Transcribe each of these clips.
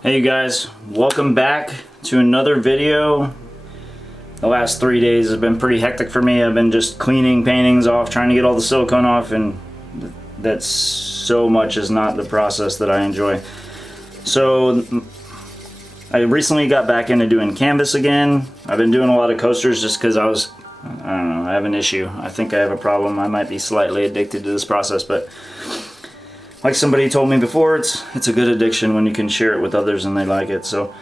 Hey you guys, welcome back to another video. The last 3 days have been pretty hectic for me. I've been just cleaning paintings off, trying to get all the silicone off, and that's so much is not the process that I enjoy. So I recently got back into doing canvas again. I've been doing a lot of coasters just because I don't know, I have an issue. I think I have a problem. I might be slightly addicted to this process, but like somebody told me before, it's a good addiction when you can share it with others and they like it. So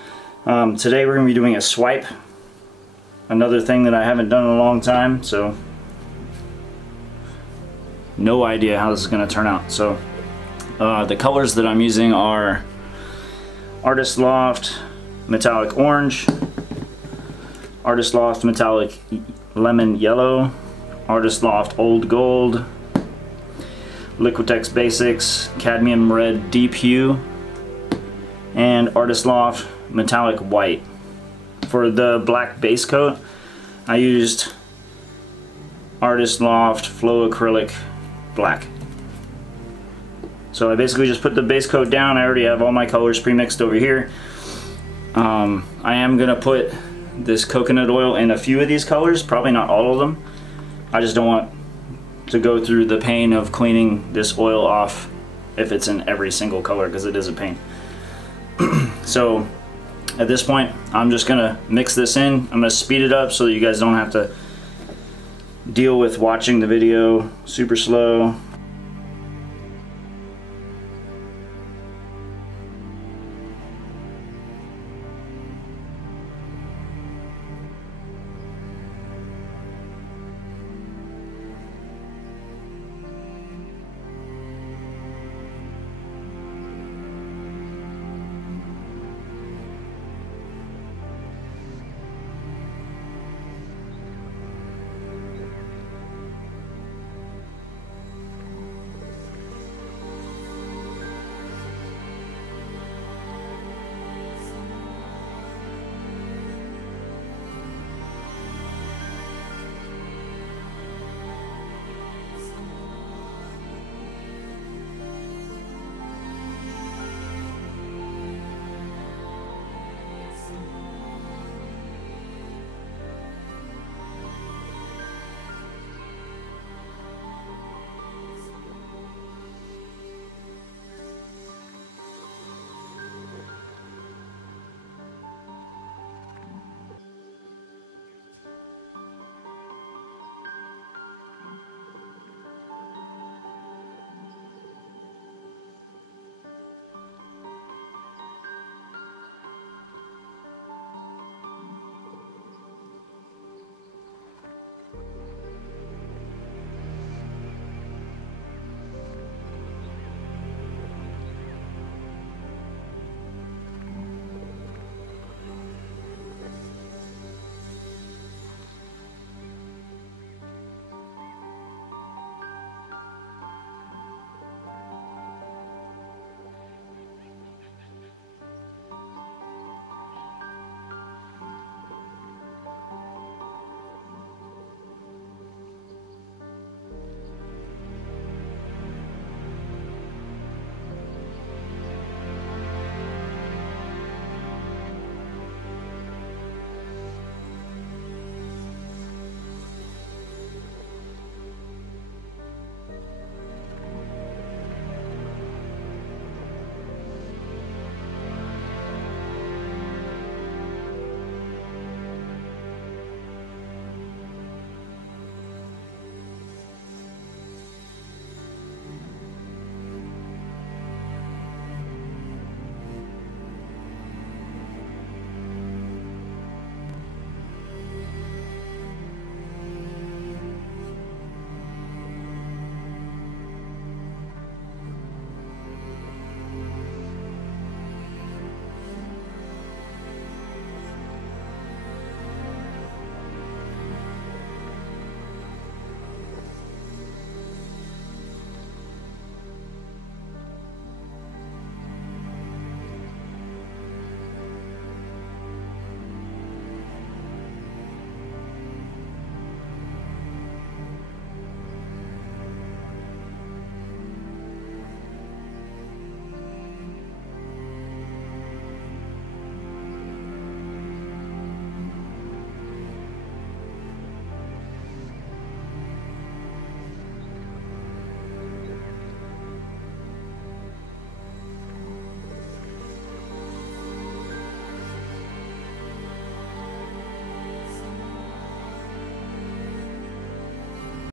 today we're going to be doing a swipe, another thing that I haven't done in a long time, so no idea how this is going to turn out. So the colors that I'm using are Artist Loft Metallic Orange, Artist Loft Metallic Lemon Yellow, Artist Loft Old Gold, Liquitex Basics Cadmium Red Deep Hue, and Artist Loft Metallic White. For the black base coat, I used Artist Loft Flow Acrylic Black. So I basically just put the base coat down. I already have all my colors pre-mixed over here. I am going to put this coconut oil in a few of these colors, probably not all of them. I just don't want to go through the pain of cleaning this oil off if it's in every single color, because it is a pain. So at this point I'm just gonna mix this in. I'm gonna speed it up so that you guys don't have to deal with watching the video super slow.